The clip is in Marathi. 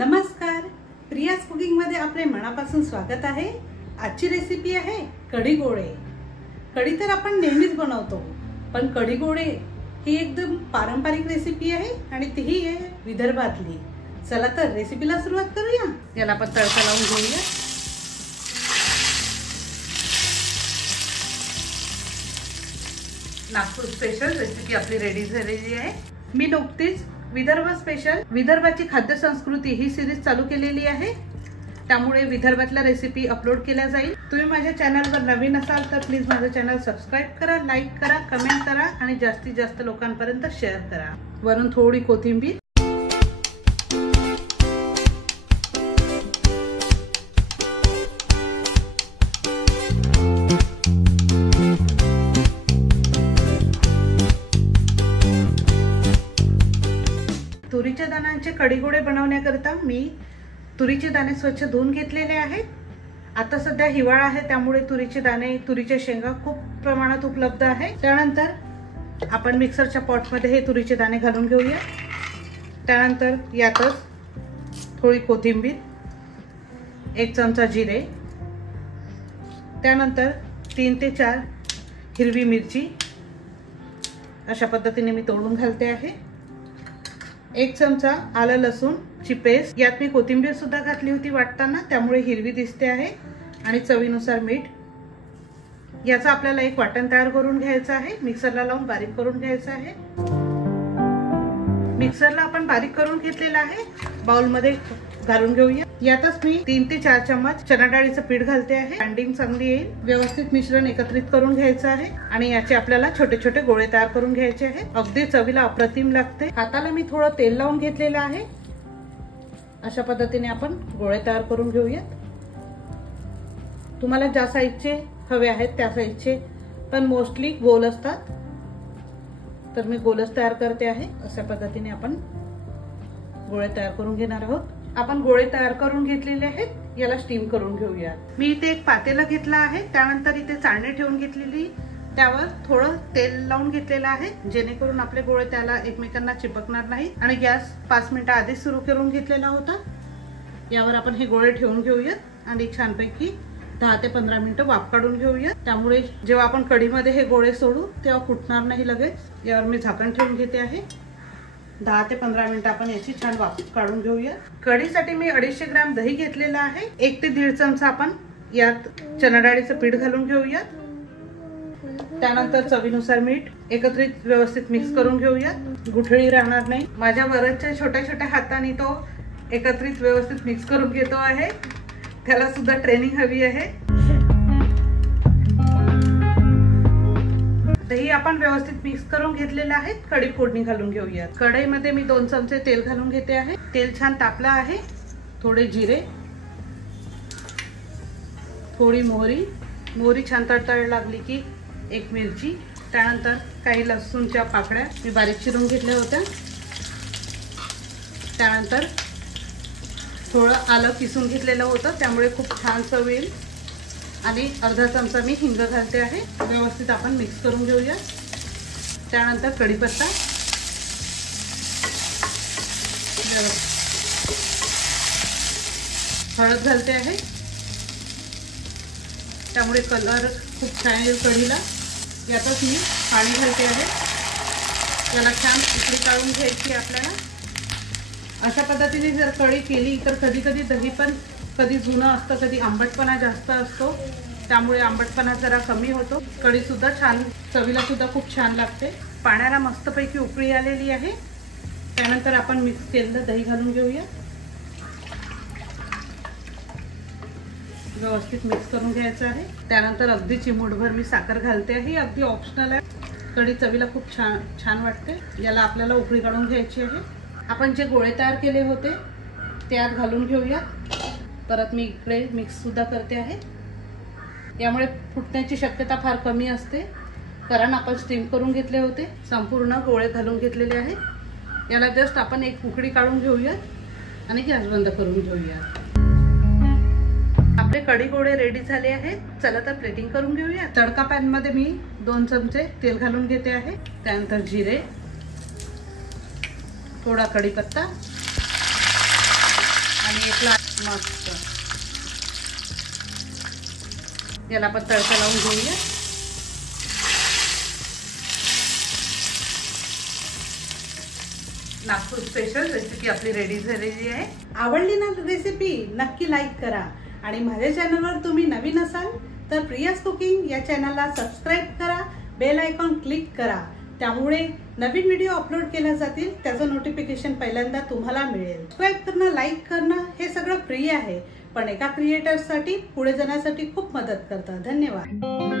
नमस्कार, प्रियाज कुकिंग मध्ये आपले मनापासून स्वागत आहे। आजची रेसिपी आहे कढी गोळे। कढी तर आपण नेहमीच बनवतो, पण कढी गोळे ही एकदम पारंपरिक रेसिपी आहे आणि तीही आहे विदर्भातली। चला तर रेसिपीला सुरुवात करूया। याला आपण तडका लावून घेऊया। नागपूर स्पेशल रेसिपी आपली रेडी झालेली आहे। मी नुकतीच विदर्भ स्पेशल विदर्भाची खाद्य संस्कृती ही सिरीज चालू केलेली आहे, त्यामुळे विदर्भातल्या रेसिपी अपलोड केल्या जाईल। तुम्ही माझ्या चॅनलवर नवीन असाल तर प्लीज माझं चॅनल सबस्क्राइब करा, लाईक करा, कमेंट करा आणि जास्तीत जास्त लोकांपर्यंत शेअर करा। वरून थोडी कोथिंबीर, तुरीच्या दाण्यांचे कढी गोळे बनवण्याकरता मी तुरीचे दाणे स्वच्छ धुवून घेतलेले आहेत। आता सध्या हिवाळा आहे, त्यामुळे तुरीचे दाणे, तुरीच्या शेंगा खूप प्रमाणात उपलब्ध आहे। त्यानंतर आपण मिक्सरच्या पॉटमध्ये हे तुरीचे दाणे घालून घेऊया। त्यानंतर यातच थोडी कोथिंबीर, 1 चमचा जिरे, त्यानंतर 3 ते 4 हिरवी मिरची अशा पद्धतीने मी तोडून घालते आहे। 1 चमचा आलं लसूणची पेस्ट, यात मी कोथिंबीर सुद्धा घातली होती वाटताना, त्यामुळे हिरवी दिसते आहे, आणि चवीनुसार मीठ। याचा आपल्याला एक वाटण तयार करून घ्यायचं आहे, मिक्सरला लावून बारीक करून घ्यायचं आहे। मिक्सरला आपण बारीक करून घेतलेला आहे, बाउल मध्ये घालून घेऊया। यातच मी 3 ते 4 चम्मच चणा डाळीचं पीठ घालते आहे, बाइंडिंग चांगली येईल। व्यवस्थित मिश्रण एकत्रित करून घ्यायचं आहे आणि याचे आपल्याला छोटे छोटे गोळे तयार करून घ्यायचे आहेत। अगदी चवीला अप्रतिम लागते। हाताला मी थोडं तेल लावून घेतलेलं आहे। अशा पद्धतीने आपण गोळे तयार करून घेऊया। तुम्हाला ज्या साईजचे हवे आहेत त्या साईजचे, पण मोस्टली गोल असतात, तर मी गोलच तयार करते आहे। अशा पद्धतीने आपण गोळे तयार करून घेणार आहोत। आपण गोळे तयार करून घेतलेले आहेत, याला स्टीम करून घेऊया। मी इथे एक पातेला घेतला आहे, त्यानंतर इथे चाळणी ठेवून घेतलेली, त्यावर थोडं तेल लावून घेतलेलं आहे, जेणेकरून आपले गोळे त्याला एकमेकांना चिपकणार नाही। आणि गॅस 5 मिनिटं आधीच सुरू करून घेतलेला होता। यावर आपण हे गोळे ठेवून घेऊयात आणि छानपैकी 10 ते 15 मिनिटं वाफ काढून घेऊया। त्यामुळे जेव्हा आपण कढीमध्ये हे गोळे सोडू तेव्हा फुटणार नाही लगेच। यावर मी झाकण ठेवून घेते आहे। 10 ते 15 मिनिटं आपण याची छान वाफ काढून घेऊया। कढीसाठी मी 250 ग्रॅम दही घेतलेला आहे। 1 ते 1.5 चमचा आपण यात चणा डाळीचं पीठ घालून घेऊया। त्यानंतर चवीनुसार मीठ एकत्रित व्यवस्थित मिक्स करून घेऊया, गुठळी राहणार नाही। माझ्या वरच्या छोट्या छोट्या हाताने तो एकत्रित व्यवस्थित मिक्स करून घेतो आहे, त्याला सुद्धा ट्रेनिंग हवी आहे। दही आपण व्यवस्थित मिक्स करून घेतलेले आहे। कढी फोडणी घालून घेऊया। कढईमध्ये मी 2 चमचे तेल घालून घेते आहे। तेल छान तापलं आहे। थोडे जिरे, थोडी मोहरी छान तडतड लागली की 1 मिरची, त्यानंतर काही लसूणच्या पाकळ्या मी बारीक चिरून घेतल्या होत्या। त्यानंतर थोडं आलं किसून घेतलेलं होतं, त्यामुळे खूप छान चव येईल। आणि अर्धा चमचा मी हिंग घालते आहे। व्यवस्थित आपण मिक्स करून घेऊया। त्यानंतर कढीपत्ता, हळद घालते आहे, त्यामुळे कलर खूप छान येईल कढीला। यातच मी पाणी घालते आहे। याला छान उकळी काढून घ्यायची आपल्याला। अशा पद्धतीने जर कढी केली तर कधी कधी दही पण कधी जुनं असतं, कधी आंबटपणा जास्त असतो, त्यामुळे आंबटपणा जरा कमी होतो। कढी सुद्धा छान, चवीला सुद्धा खूप छान लागते। पाण्याला मस्तपैकी उकळी आलेली आहे। त्यानंतर आपण मिक्स केलेलं दही घालून घेऊया। व्यवस्थित मिक्स करून घ्यायचं आहे। त्यानंतर अगदी चिमूटभर मी साखर घालते आहे, अगदी ऑप्शनल आहे। कढी चवीला खूप छान वाटते। याला आपल्याला उकळी काढून घ्यायची आहे। आपण जे गोळे तयार केले होते त्यात घालून घेऊया। परत मी इकडे मिक्स सुद्धा करते आहे। यामुळे फुटण्याची शक्यता फार कमी असते, कारण आपण स्टीम करून घेतले होते। संपूर्ण गोळे घालून घेतलेले आहे। याला जस्ट आपण एक उकळी काढून घेऊया आणि गॅस बंद करून घेऊया। आपले कढी गोळे रेडी झाले आहेत। चला तर प्लेटिंग करून घेऊया। तडका पॅन मध्ये मी 2 चमचे तेल घालून घेते आहे। त्यानंतर जिरे, थोड़ा कढीपत्ता, आणि एक मस्त याला आपण तडका लावून घेऊया. नागपूर स्पेशल रेसिपी आपली रेडी झालेली आहे. आवडली ना रेसिपी नक्की लाईक करा आणि माझ्या चॅनलवर तुम्ही नवीन असाल तर प्रियाज कुकिंग या चॅनलला सबस्क्राईब करा, बेल आयकॉन क्लिक करा. त्यामुळे नवीन व्हिडिओ अपलोड केल्या जातील त्याचं नोटिफिकेशन पहिल्यांदा तुम्हाला मिळेल. सबस्क्राईब करणं, लाईक करणं हे सगळं फ्री आहे, पण एका क्रिएटरसाठी पुढे जाण्यासाठी खूप मदत करतं. धन्यवाद.